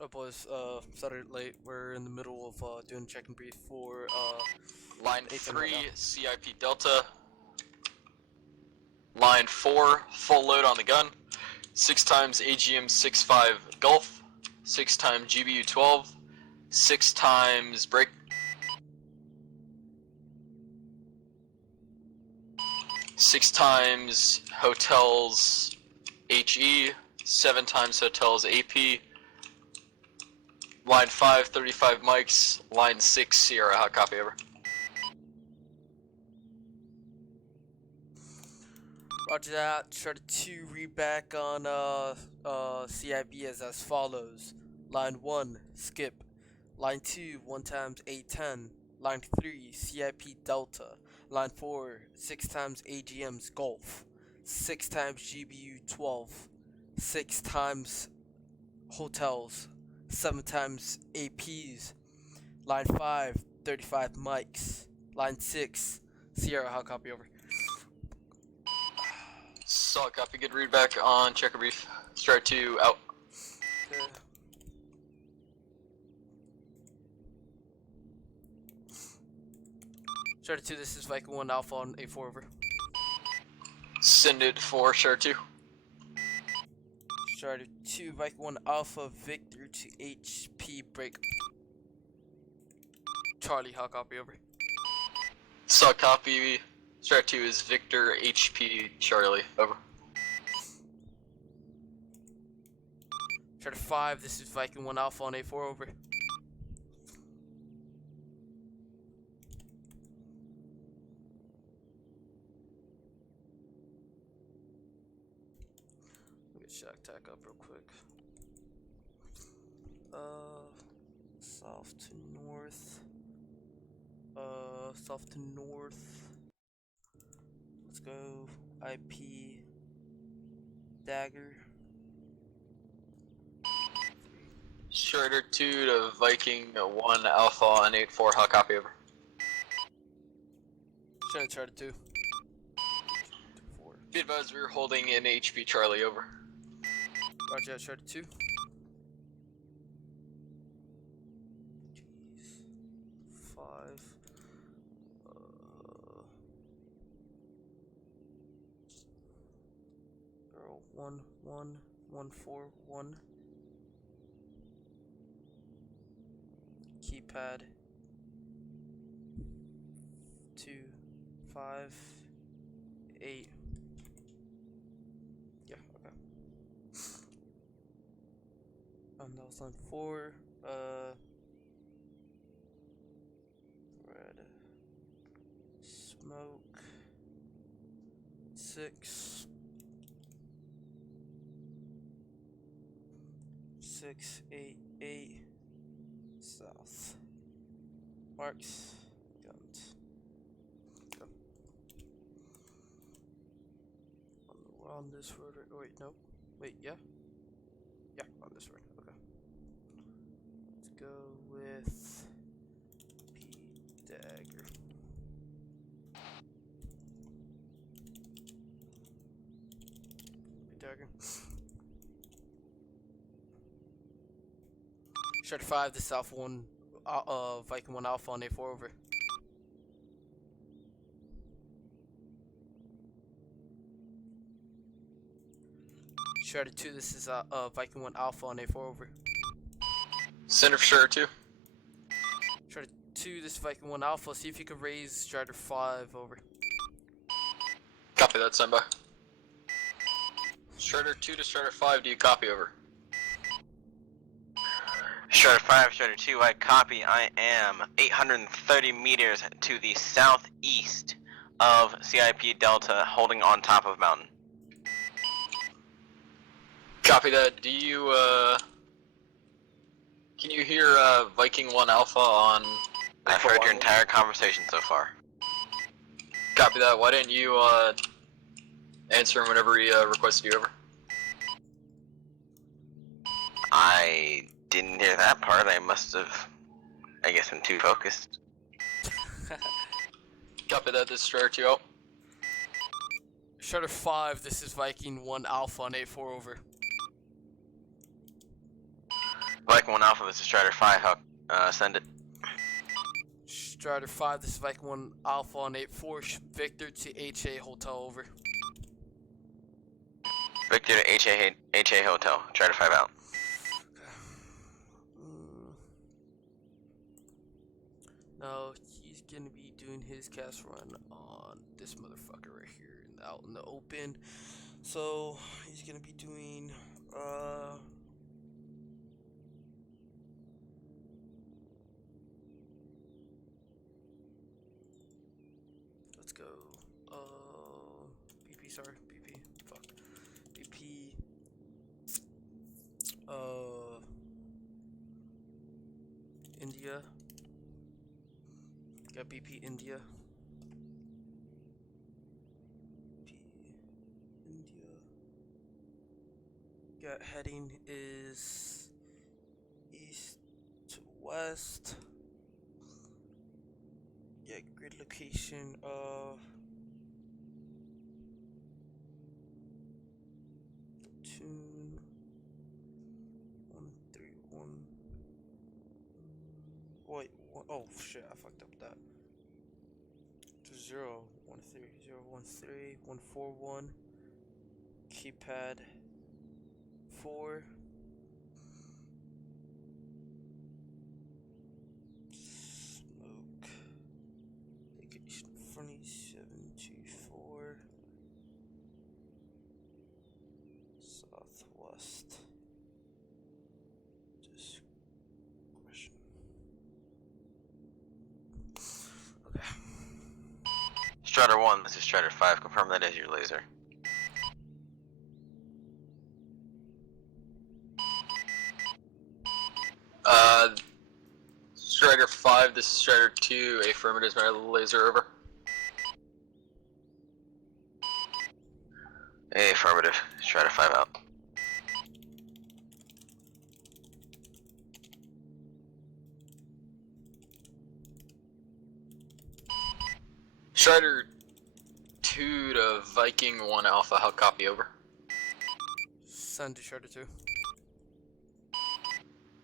Oh boys, sorry late. We're in the middle of doing a check and brief for Line 810 3, right now. CIP Delta. Line 4, full load on the gun. 6 times AGM 65 Gulf. 6 times GBU 12. 6 times break. 6 times hotels HE. 7 times hotels AP. Line 5, 35 mics. Line 6, Sierra, hot copy, over. Roger that. Try to read back on CIB as follows. Line 1, skip. Line 2, 1 times 810. Line 3, CIP Delta. Line 4, 6 times AGM's Golf. 6 times GBU 12. 6 times hotels. 7 times APs. Line 5, 35 mics. Line 6, Sierra, hot copy, over. Solid copy, good read back on checker brief. Start 2, out. Okay. Start 2, this is Viking 1 Alpha on A4, over. Send it for Start 2. Start 2, Viking 1 Alpha Victor to HP break. Charlie, hot copy, over. Solid copy, Start 2 is Victor HP Charlie, over. Start 5, this is Viking 1 Alpha on A4, over. Get shock tack up real quick. South to north. South to north. Let's go IP dagger. Strider 2 to Viking 1 Alpha on 8-4, hot copy, over. Strider 2. 4. Be advised we're holding in HP Charlie, over. Roger that, Strider 2. Jeez. 5. Girl 1 1 1 4 1. Keypad 2 5 8. Yeah, okay. That was line 4. Red smoke 6 6 8 8 south. Marks guns. Go. We're on this road. Oh wait, no. Wait, yeah. Yeah, on this road. Okay. Let's go with P dagger. P dagger. Strider 5, this Alpha 1, Viking 1 Alpha on A4, over. Strider 2, this is Viking 1 Alpha on A4, over. Send it for Strider 2. Strider 2, this is Viking 1 Alpha, see if you can raise Strider 5, over. Copy that, standby. Strider 2 to Strider 5, do you copy, over? Strider 5, Strider 2, I copy. I am 830 meters to the southeast of CIP Delta, holding on top of mountain. Copy that. Do you, can you hear, Viking 1 Alpha on... I've heard your entire conversation so far. Copy that. Why didn't you, answer him whenever he, requested you, over? I didn't hear that part. I must have, I guess, been too focused. Copy that. This is Strider 2, out. Strider 5, this is Viking 1 Alpha on A4, over. Viking 1 Alpha, this is Strider 5. Send it. Strider 5, this is Viking 1 Alpha on 8-4, Victor to HA Hotel, over. Victor to HA Hotel. Strider 5 out. No, he's gonna be doing his cast run on this motherfucker right here, out in the open. So he's gonna be doing let's go BP, sorry, BP, fuck, BP, India, got BP India, got heading is east to west. Yeah, grid location platoon 131. Wait, oh shit, I fucked up that. 013 keypad 4. Smoke. Location 2724. Southwest. Discretion. Okay. Strider 1, this is Strider 5. Confirm that is your laser. Strider 5, this is Strider 2, affirmative, my laser, over. Affirmative. Strider 5 out. Strider 2 to Viking 1 Alpha, how copy, over? Send to Strider 2.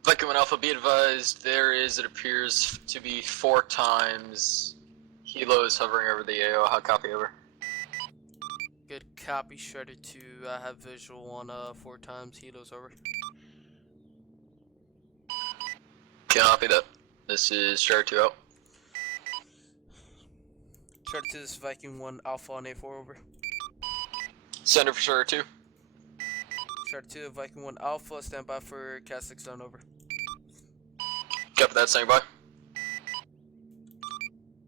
Viking 1 Alpha, be advised, there is, it appears to be 4 times helos hovering over the AO, how copy, over? Good copy, Strider 2. I have visual on 4 times helos, over. Copy that. This is Strider 2 out. Strider 2, this is Viking 1 Alpha on A4, over. Sender for Strider 2. Strider 2, Viking 1 Alpha, stand by for cast 6 zone, over. Copy that, standing by.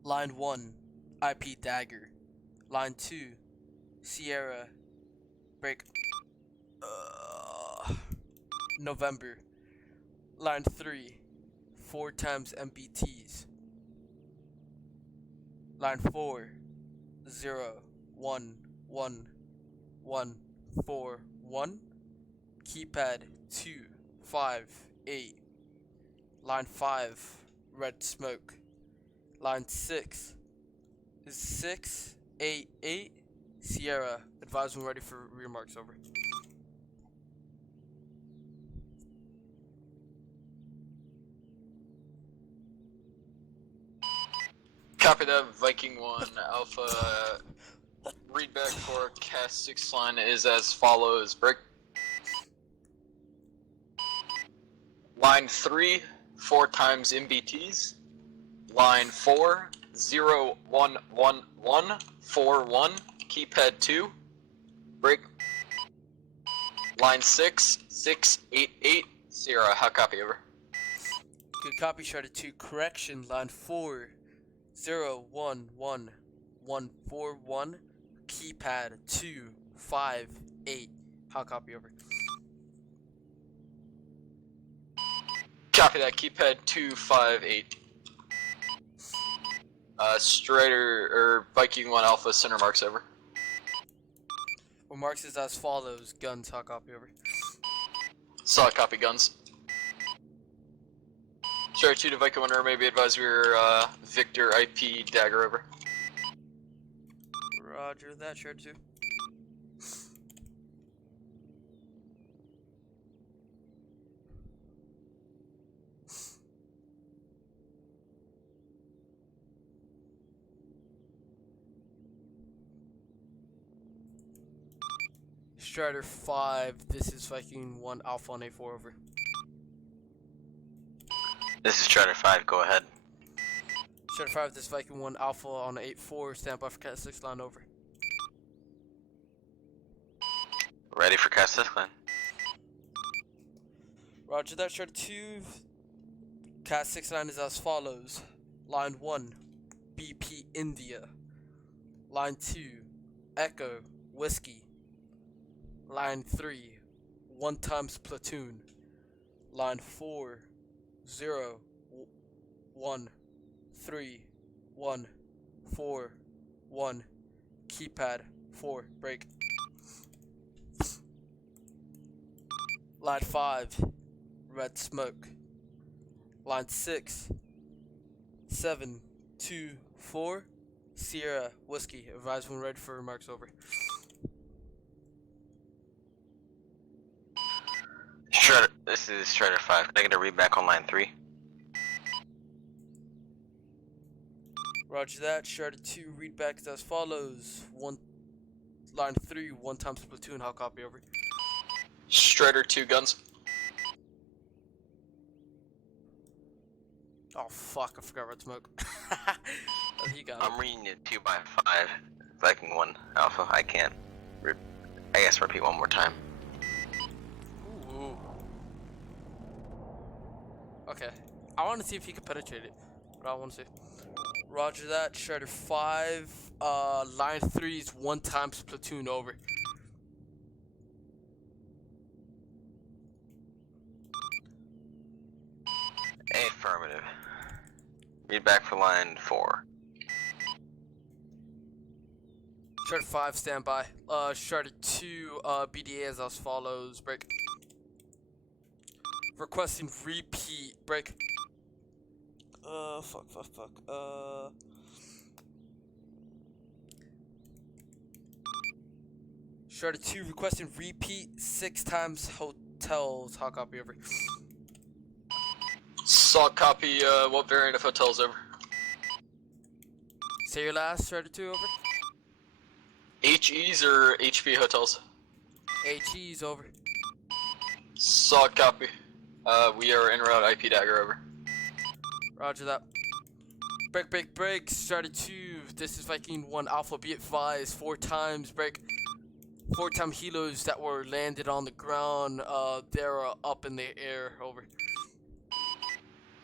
Line 1, IP Dagger. Line 2, Sierra, break. November. Line 3, 4 times MBTs. Line 4, 0, 1, 1, 1, 4, 1. Keypad 2, 5, 8. Line 5, red smoke. Line 6 is 6, 8, 8. Sierra, advise when ready for remarks, over. Copy that, Viking 1 Alpha. Read back for cast 6 line is as follows. Break. Line 3, 4 times MBTs. Line 4, 0, 1, 1, 1, 4, 1. Keypad 2. Break. Line 6, 6, 8, 8. Sierra, how copy, over? Good copy, Strider 2. Correction, line 4, 0, 1, 1, 1, 4, 1. Keypad 2, 5, 8. How copy, over? Copy that, keypad 258. Strider, or Viking 1 Alpha, center marks, over. Remarks is as follows. Guns, how copy, over? Solid copy, guns. Strider 2 to Viking 1, or maybe advise we're Victor IP Dagger, over. Roger that, Strider 2. Strider 5, this is Viking 1 Alpha on A4 over. This is Strider 5, go ahead. Strider 5, this is Viking 1 Alpha on 8-4, stand by for Cat 6 line over. Ready for Cat 6 line. Roger that, Strider 2, Cat 6 line is as follows. Line 1, BP India. Line 2, Echo Whiskey. Line 3, 1 times platoon. Line 4, 0, 1, 3, 1, 4, 1, keypad 4, break. Line 5, red smoke. Line 6, 7, 2, 4, Sierra Whiskey. Advise when ready for remarks over. Strider, this is Strider 5. Can I get a read back on line 3? Roger that. Strider 2, read back as follows. Line 3, 1 times platoon. How copy over? Strider 2 guns. Oh fuck! I forgot red smoke. Oh, he got it. I'm reading it 2 by 5. Viking 1 Alpha. I can't. I guess repeat one more time. Ooh. Okay. I want to see if he can penetrate it. But I want to see. Roger that. Strider 5. Line 3 is 1 times platoon over. Affirmative. Read back for line 4. Strider 5, stand by. Strider 2, BDA is as follows. Break. Requesting repeat. Break. Fuck. Strider 2, requesting repeat 6 times hotels. How copy over? Saw copy, what variant of hotels over? Say your last, Strider 2 over. HEs or HP hotels? HE's over. Saw copy. We are en route IP dagger over. Roger that. Break. Strider 2, this is Viking 1 Alpha, be advised. 4 times, break. 4 time helos that were landed on the ground, they're up in the air, over.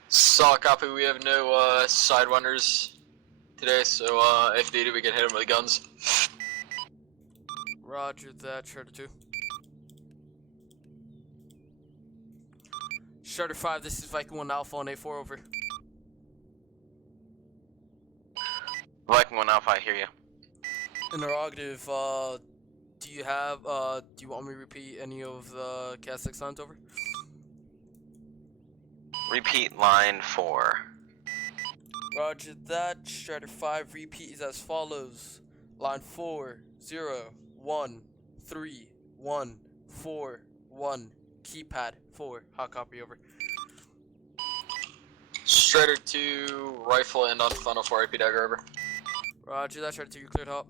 Saw copy, we have no, sidewinders today, so, if needed, we can hit them with guns. Roger that, Strider 2. Strider 5, this is Viking 1 Alpha on A4, over. Viking 1 Alpha, I hear you. Interrogative, do you want me to repeat any of the Cat 6 lines, over? Repeat line 4. Roger that, Strider 5, repeat is as follows. Line 4, 0, 1, 3, 1, 4, 1, keypad 4, hot copy over. Strider 2, rifle and on funnel 4 IP dagger over. Roger that, Strider 2, you cleared hot.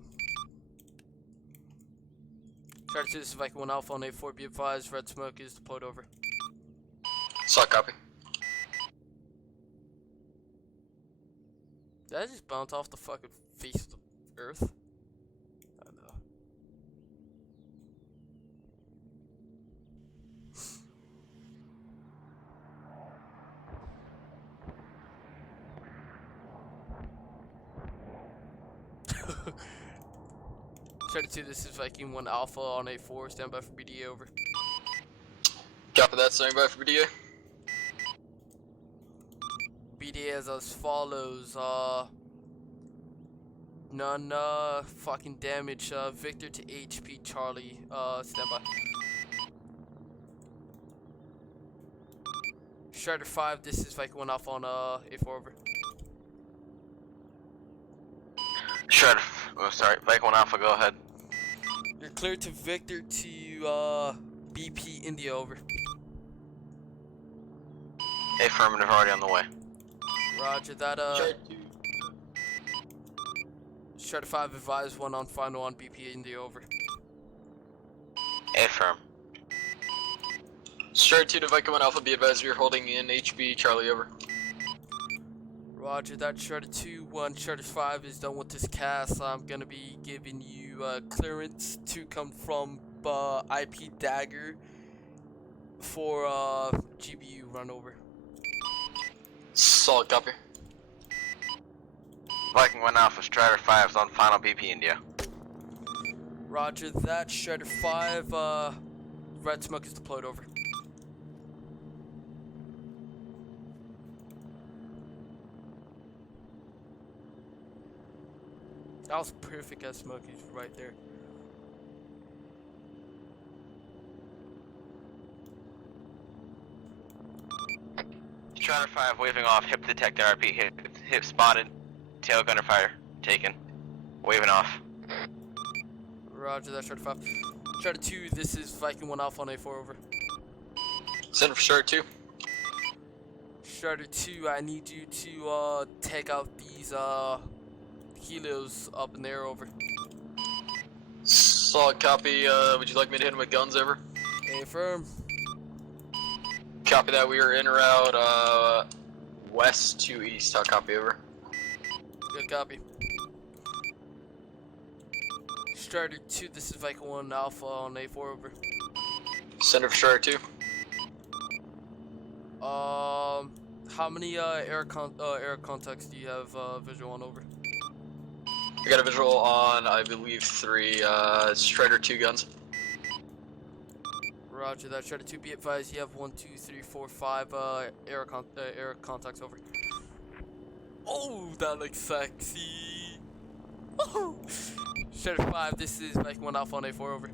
Strider 2, this is Viking 1 Alpha on A4, be advised, red smoke is deployed over. Saw copy. Did I just bounce off the fucking face of the earth? I don't know. Strider 2, this is Viking 1 Alpha on A4, stand by for BDA, over. Copy that, standing by for BDA. BDA is as follows, none, fucking damage, Victor to HP Charlie, stand by. Strider 5, this is Viking 1 Alpha on, A4, over. Strider, oh sorry, Viking 1 Alpha, go ahead. You're cleared to Victor to, BP India, over. Affirmative, already on the way. Roger that, Strider 2. Strider 5, advise 1 on final on BP India, over. Affirm. Strider 2 to Viking 1 Alpha, be advised you're holding in HB, Charlie, over. Roger that, Strider 2. When Strider 5 is done with this cast, I'm gonna be giving you clearance to come from IP Dagger for GBU run over. Solid copy. Viking 1 Alpha, Strider 5 is on final BP India. Roger that, Strider 5, Red Smoke is deployed over. That was perfect as Smokey's right there. Strider 5 waving off, hip detected RP, hip spotted, tail gunner fire, taken. Waving off. Roger that, Strider 5. Strider 2, this is Viking 1 Alpha on A4 over. Send for Strider 2. Strider 2, I need you to take out these helios up in the air over. Solid copy. Would you like me to hit him with guns, over? Affirm. Copy that. We are en route west to east. How copy, over? Good copy. Strider 2, this is Viking 1 Alpha on A4 over. Send for Strider 2. How many air contacts do you have visual on over? I got a visual on, I believe, 3 Strider 2 guns. Roger that, Strider 2, be advised you have 1, 2, 3, 4, 5 air contacts over. Oh, that looks sexy. Oh. Strider 5, this is Viking 1 Alpha on A4 over.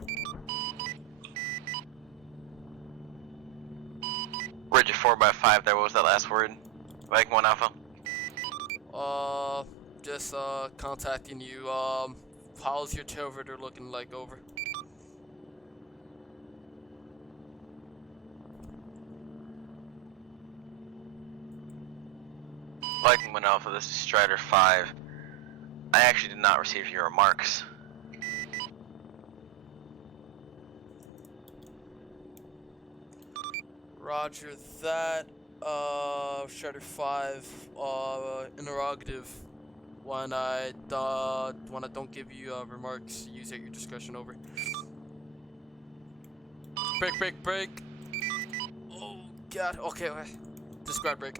Rigid 4x5 there, what was that last word? Viking 1 Alpha. Just contacting you. How's your tailrider looking like, over? Viking 1 Alpha, this is Strider 5. I actually did not receive your remarks. Roger that. Strider 5, interrogative. When I don't give you remarks, use at your discretion, over. Break. Oh god, okay, wait. Describe break.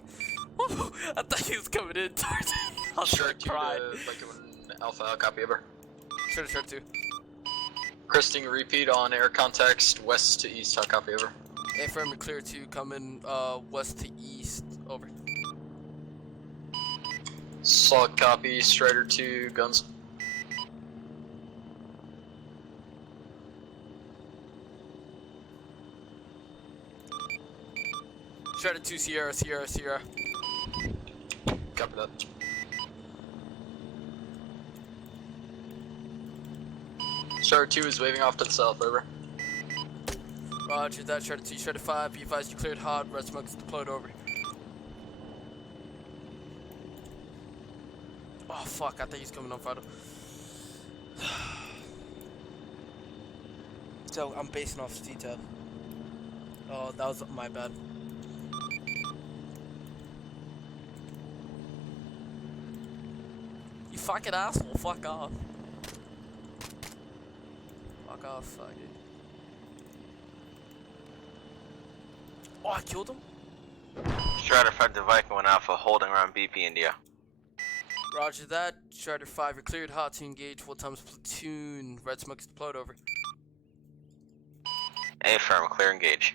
I thought he was coming in towards me. I was Strider gonna 2 cry. to Viking 1 Alpha. How copy, over? Strider 2. Cresting repeat on air context west to east. How copy, over? Affirm, clear to come in west to east, over. Solid copy. Strider 2 guns. Strider 2, Sierra. Copy that. Strider 2 is waving off to the south, over. Roger that, Strider 2, Strider 5, be advised you cleared hot, Red Smoke is deployed, over. Oh fuck, I think he's coming on Fido. So, I'm basing off detail. Oh, that was my bad. You fucking asshole, fuck off. Fuck off, faggot. Oh, I killed him? Strider 5 to Viking 1 Alpha, holding around BP India. Roger that. Strider 5, you're cleared hot to engage full times platoon. Red Smoke is deployed, over. Affirm, clear engage.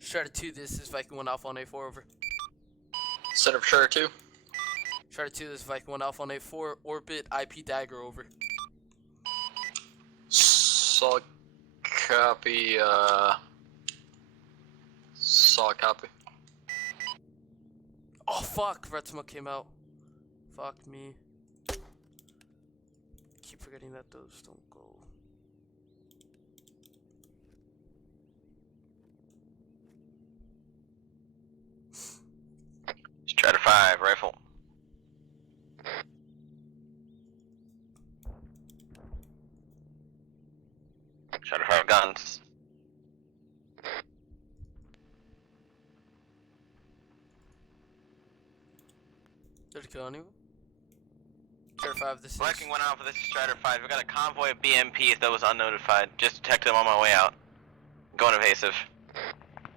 Strider 2, this is Viking 1 Alpha on A4, over. Send for Strider 2. Strider 2, this is Viking 1 Alpha on A4, orbit IP Dagger, over. Solid copy. Solid copy. Oh fuck, Red Smoke came out. Fuck me. Keep forgetting that those don't go. Strider 5, rifle. Strider 5 guns. Did it kill anyone? Strider 5, this is... Viking went out for this is Strider 5. We got a convoy of BMPs that was unnotified. Just detected them on my way out. Going evasive.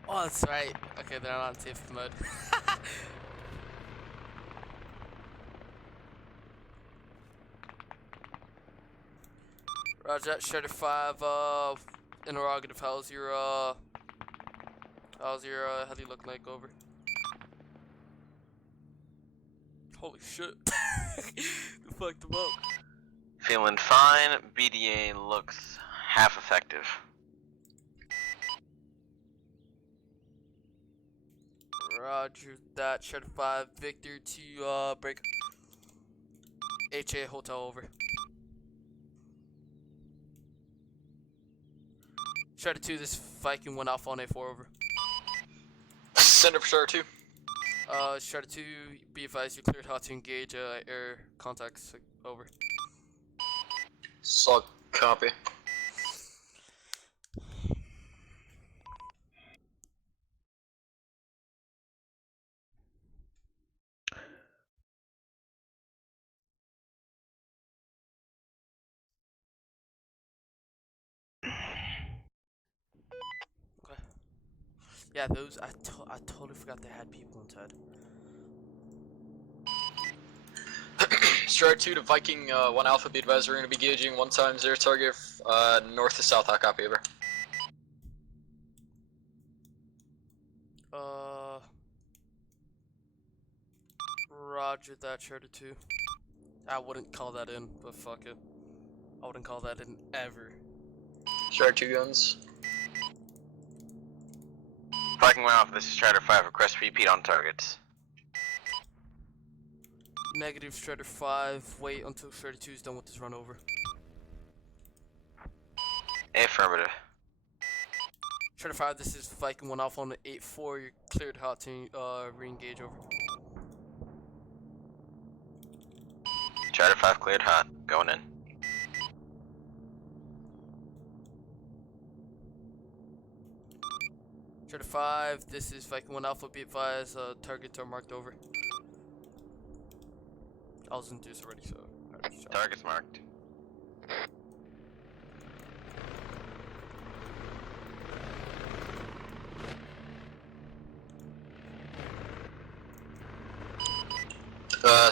Oh, that's right. Okay, they're not in safe mode. Roger that, Strider 5, interrogative, how's your heli look like, over? Holy shit. They fucked him up. Feeling fine. BDA looks half effective. Roger that, Strider 5, Victor to, break. HA Hotel, over. Strider 2, this Viking went off on A4, over. Send up Strider 2. Strider 2, be advised, you cleared hot to engage, air contacts, over. Solid copy. Okay. Yeah, those, I totally forgot they had people inside. Strider 2 to Viking 1 Alpha, be advised, we're going to be gauging 1 times air target north to south. I copy, over. Roger that, Strider 2. I wouldn't call that in, but fuck it. I wouldn't call that in ever. Strider 2 guns. Viking went off. This is Strider 5. Request repeat on targets. Negative, Strider 5. Wait until Strider 2 is done with this run, over. Affirmative. Strider 5, this is Viking 1 Alpha on the 8-4. You're cleared hot to re-engage, over. Strider 5 cleared hot. Going in. Strider 5, this is Viking 1 Alpha, be advised, targets are marked, over. I was in this already, so... Targets marked.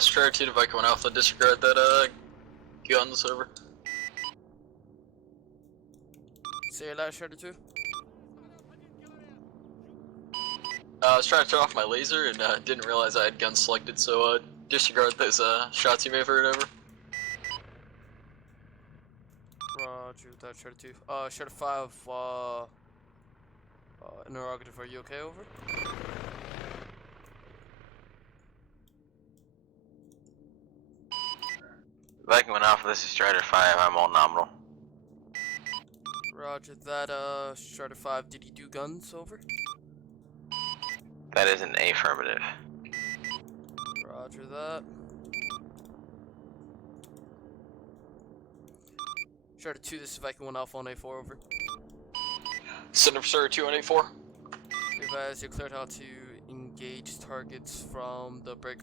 Strider 2 to Viking 1 Alpha, disregard that, guns, over. Say it loud, Strider 2. I was trying to turn off my laser and didn't realize I had guns selected, so disregard those shots you may have heard, over. Roger that, Strider 2. Strider 5, interrogative, are you okay, over? Viking went off. This is Strider 5. I'm all nominal. Roger that, Strider 5, did you do guns, over? That is an affirmative. Roger that. Strider 2, this is Viking 1 Alpha on A4, over. Send up Strider 2 on 8-4. Advise, you're cleared how to engage targets from the break.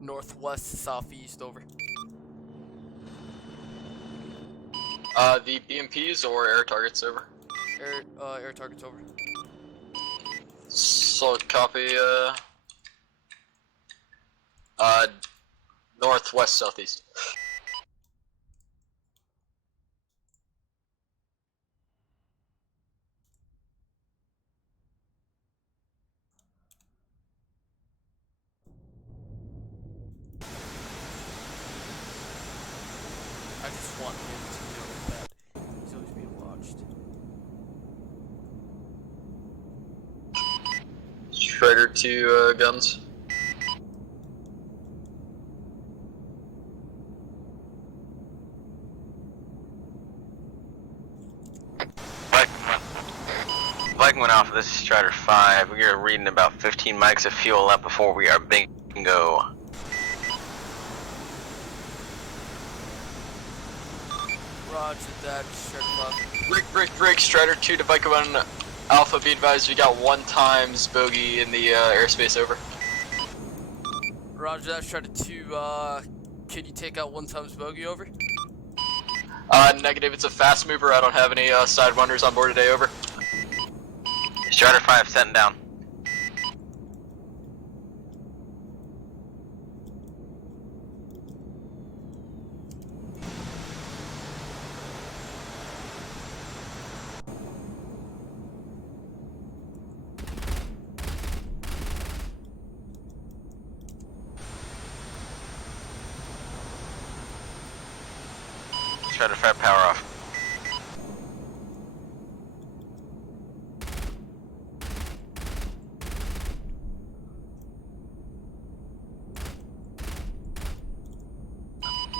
Northwest to southeast, over. The BMPs or air targets, over. Air targets, over. Solid copy, northwest, southeast. I just want him to know that he's always being watched. Strider 2 guns. Viking went off. This is Strider 5. We are reading about 15 mics of fuel left before we are bingo. Roger that, Strider 5. Break, Strider 2 to Viking 1 Alpha, be advised we got 1 times bogey in the airspace, over. Roger that, Strider 2, can you take out 1 times bogey, over? Negative, it's a fast mover, I don't have any sidewinders on board today, over. Strider 5 setting down. Strider 5 power off.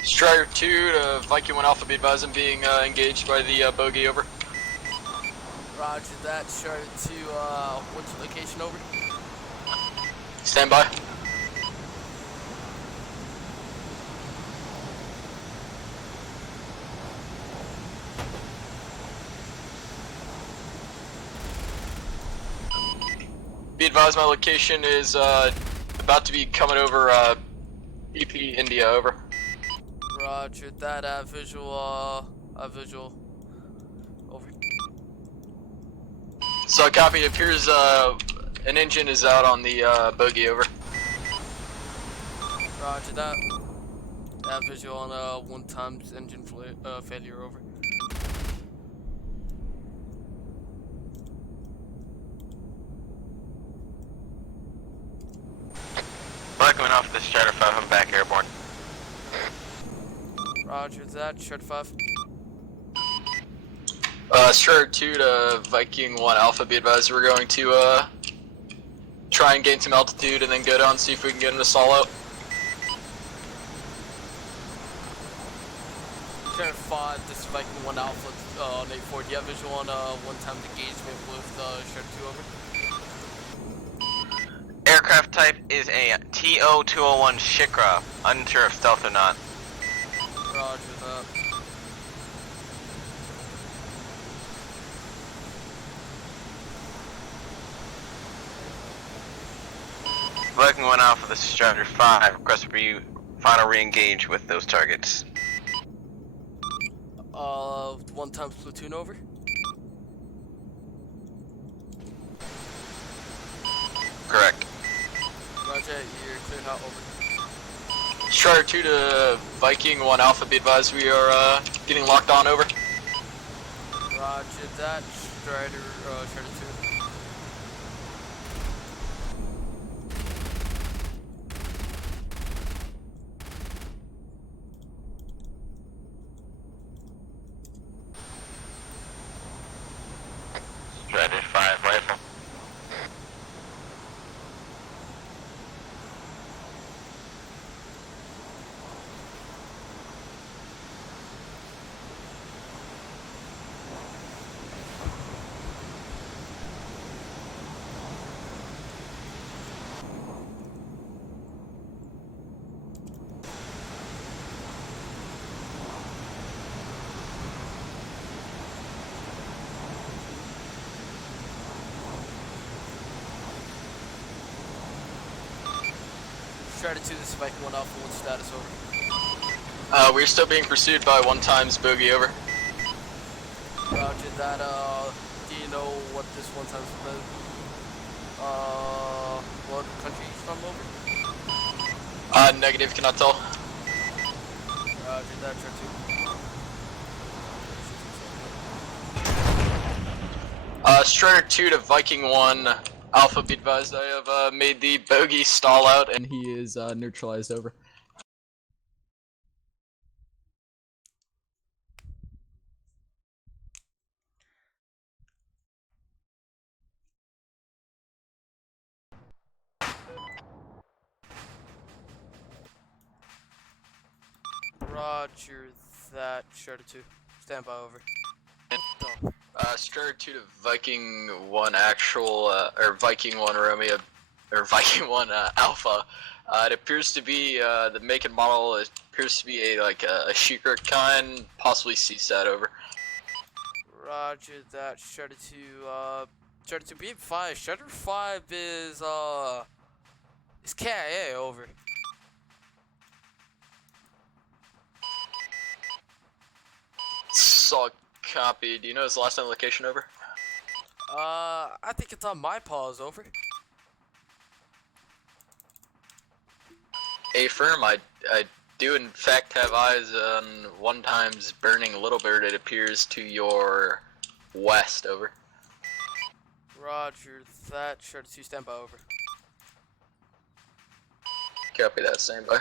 Strider 2 to Viking 1 Alpha, be advised I'm being engaged by the bogey, over. Roger that, Strider 2, what's your location, over? Stand by. Be advised my location is about to be coming over EP India, over. Roger that, visual, over. So copy, it appears an engine is out on the bogey, over. Roger that. Visual on 1 times engine failure, over. Coming off the Strider 5, I'm back airborne. Roger that, Strider 5. Strider 2 to Viking 1 Alpha, be advised we're going to try and gain some altitude and then go down and see if we can get him to stall out. Strider 5, this is Viking 1 Alpha on 8-4. Do you have visual on 1 times engagement with Strider 2, over? Aircraft type is a TO-201 Shikra. Unsure if stealth or not. Roger that. Viking 1 Alpha, this is Strider 5. Request for you final re-engage with those targets. 1 times platoon, over? Correct. Roger, you're clear now, over. Strider 2 to Viking 1 Alpha, be advised we are getting locked on, over. Roger that, Strider 2. Strider 5 rifle. Strider 2, this is Viking 1 Alpha, what's status, over? We're still being pursued by 1 times bogey, over. Roger that, do you know what this 1 times is? What country he's from, over? Negative, cannot tell. Roger that, Strider 2. Strider 2 to Viking 1 Alpha, be advised I have made the bogey stall out and he is neutralized, over. Roger that, Strider 2. Stand by, over. Strider 2 to Viking 1 actual, or Viking 1 Romeo, or Viking 1 Alpha. It appears to be the make and model. It appears to be a secret kind, possibly CSAT. Over. Roger that. Shredder 2. Shredder 2 beam 5. Shredder 5 is KIA. Over. Solid copy. Do you know his last known location? Over. I think it's on my paws. Over. Affirm. I do in fact have eyes on one times burning Little Bird. It appears to your west. Over. Roger that. Shredder 2 standby. Over. Copy that. Standby.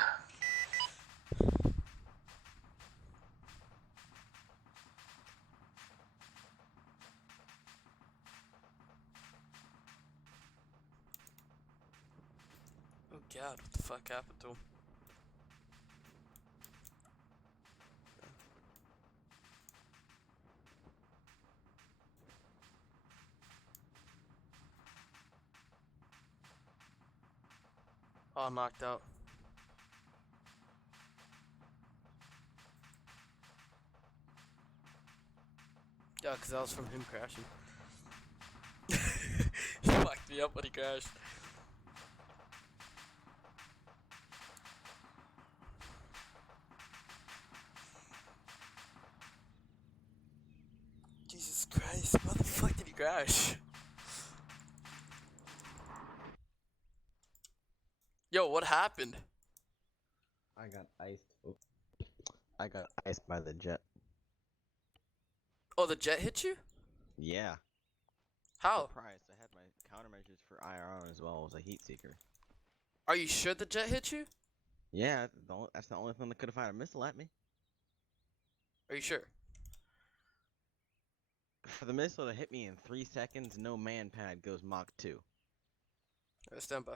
Oh god, what the fuck happened to him? Oh, knocked out. Yeah, cause that was from him crashing. He fucked me up when he crashed. Jesus Christ, why the fuck did he crash? Yo, what happened? I got iced. I got iced by the jet. Oh, the jet hit you? Yeah. How? Surprised. I had my countermeasures for IR on as well as a heat seeker. Are you sure the jet hit you? Yeah, that's the only thing that could have fired a missile at me. Are you sure? For the missile to hit me in 3 seconds, no man pad goes Mach 2. Alright, stand by.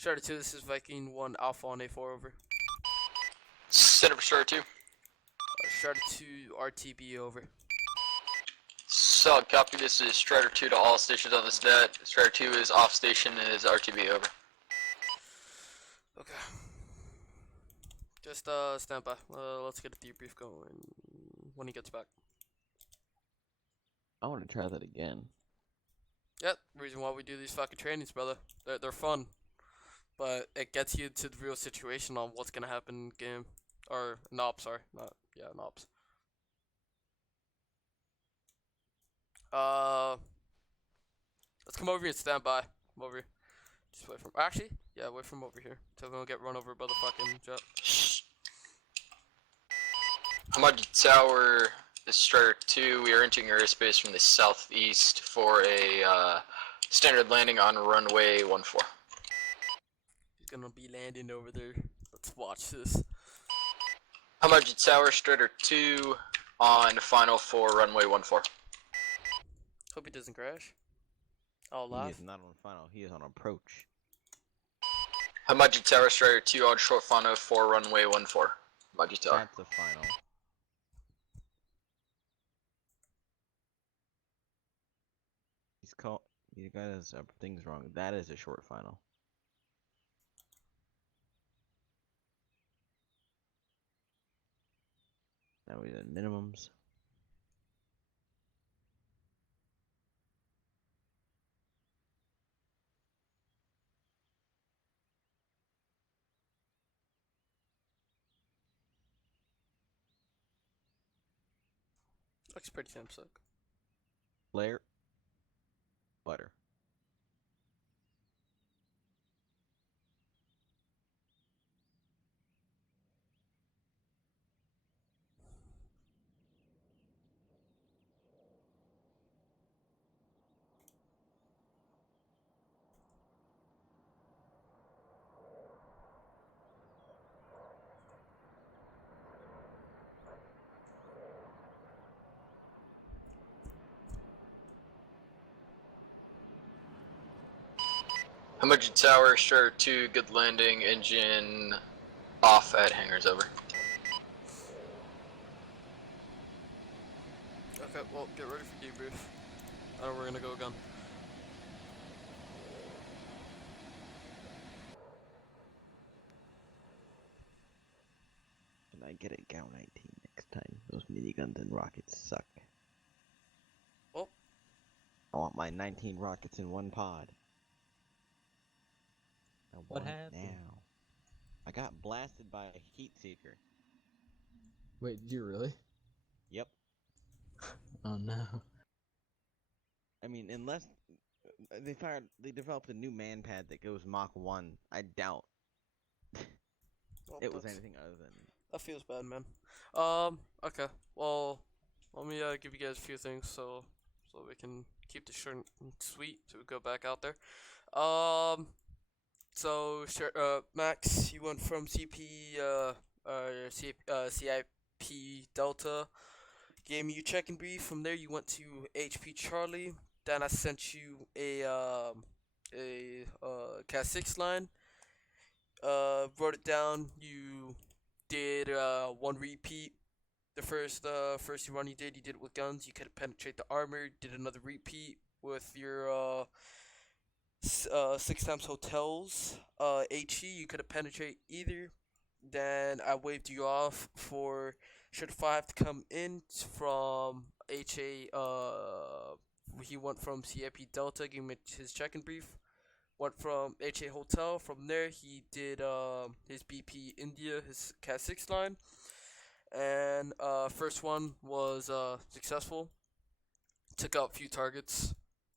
Shredder 2, this is Viking 1 Alpha on A4. Over. Center for Shredder 2. Shredder 2 RTB. Over. Solid copy. This is Shredder 2 to all stations on this net. Shredder 2 is off station and is RTB. Over. Okay. Just stand by. Let's get a debrief going when he gets back. I want to try that again. Yep, reason why we do these fucking trainings, brother. They're fun. But it gets you to the real situation on what's gonna happen in game. Or an ops, sorry. Not an ops. Let's come over here and stand by. Come over here. Just wait from actually, yeah, wait from over here. Till we don't get run over by the fucking jet. Hamad Tower, this is Shredder 2. We are entering airspace from the southeast for a standard landing on runway 14. He's gonna be landing over there. Let's watch this. Hamad Tower, Shredder 2 on final for runway 14. Hope he doesn't crash. I'll He laugh. is not on final. He is on approach. Hamad Tower, Shredder 2 on short final for runway 14. Hamad Tower. That's a final. He's called. You guys have things wrong. That is a short final. Now we did minimums. Looks pretty damn sick. Flare. Butter. Hamad Tower, Shredder 2, good landing, engine off at hangars. Over. Okay, well, get ready for debrief. I know we're gonna go again. get a Gal 19 next time. Those miniguns and rockets suck. Oh. I want my 19 rockets in one pod. I What want it happened? now. I got blasted by a heat seeker. Wait, did you really? Yep. Oh no. I mean, unless they developed a new man pad that goes Mach 1. I doubt Well, it was that's- anything other than. That feels bad, man. Okay. Well, let me give you guys a few things so we can keep this short and sweet. So we go back out there. So Max, you went from CIP Delta. Gave me your check-in brief. From there, you went to HP Charlie. Then I sent you a Cat 6 line. Wrote it down. You did one repeat. The first run you did it with guns. You could penetrate the armor. Did another repeat with your 6 times hotels. HE, you could penetrate either. Then I waved you off for Shirt 5 to come in from HA. He went from CIP Delta, gave me his check-in brief. Went from HA Hotel. From there, he did his BP India, his Cat 6 line. And first one was successful. Took out a few targets.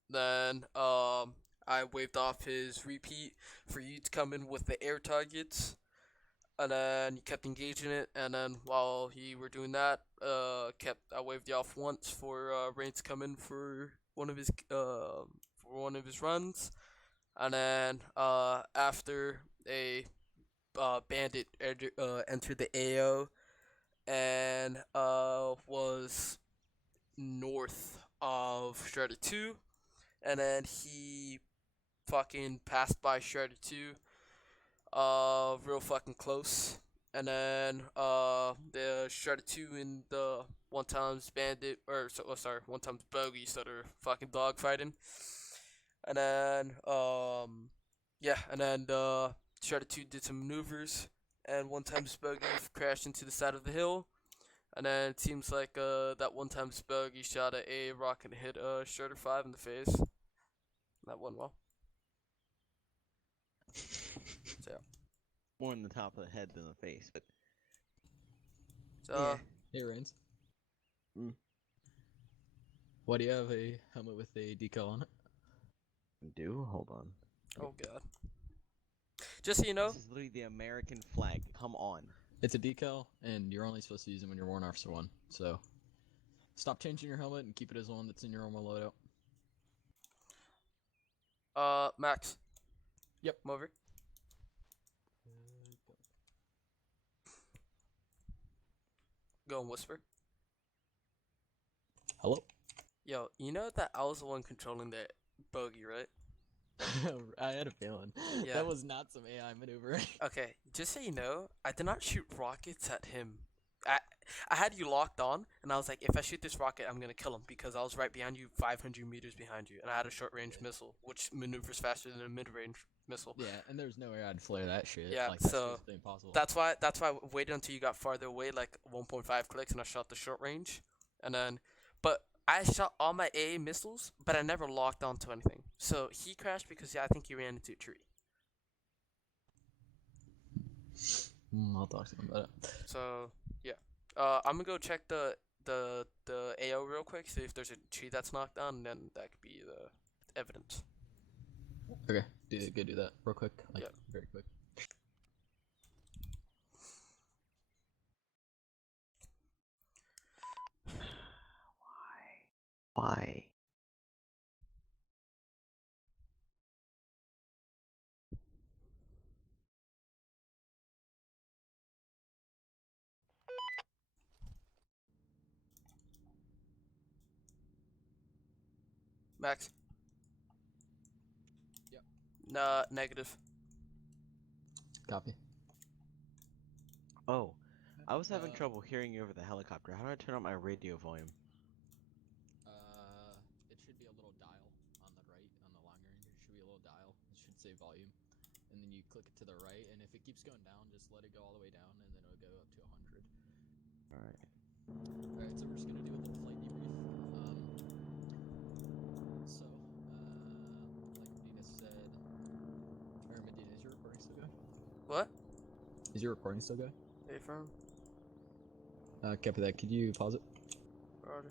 Then I waved off his repeat for you to come in with the air targets. And then you kept engaging it. And then while you were doing that, I waved you off once for Rain to come in for one of his runs. And then after a bandit entered the AO and was north of Shredder 2, and then he fucking passed by Shredder 2 real fucking close. And then the Shredder 2 and the one times bandit one times bogey started fucking dogfighting. And then and then the Shredder 2 did some maneuvers, and one time bogey crashed into the side of the hill. And then it seems like that one time bogey shot a rocket and hit Shredder 5 in the face. That went well. So yeah. More in the top of the head than the face, but So Hey, Rains. Mm. Why do you have a helmet with a decal on it? do hold on. oh god. Just so you know, This is literally the American flag. Come on. It's a decal, and you're only supposed to use it when you're Warrant Officer 1. So, stop changing your helmet and keep it as one that's in your normal loadout. Max. Yep. Come over. Go and whisper. Hello? Yo, you know that I was the one controlling the bogey, right? I had a feeling. Yeah. That was not some AI maneuvering. Okay, just so you know, I did not shoot rockets at him. I had you locked on, and I was like, if I shoot this rocket, I'm gonna kill him because I was right behind you, 500 meters behind you, and I had a short-range missile, which maneuvers faster than a mid-range missile. Yeah, and there's no way I'd flare that shit. Yeah, like, that's so physically impossible. That's why I waited until you got farther away, like 1.5 clicks, and I shot the short range, and then, but I shot all my AA missiles, but I never locked onto anything. So he crashed because I think he ran into a tree. I'll talk to him about it. So yeah, I'm gonna go check the AO real quick, see if there's a tree that's knocked down, and then that could be the evidence. Okay, go do that real quick. Like, Yep. very quick. Why? Max. Yep. Nah, negative. Copy. Oh, I was having Uh, trouble hearing you over the helicopter. How do I turn on my radio volume? It should be a little dial on the right, on the long range. It should be a little dial. It should say volume. And then you click it to the right, and if it keeps going down, just let it go all the way down, and then it'll go up to 100. Alright. Alright, so we're just gonna do a little flight debrief. Like Medina said, or Medina, is your recording still going? What? Is your recording still going? Hey, firm. Copy that. Could you pause it? Roger.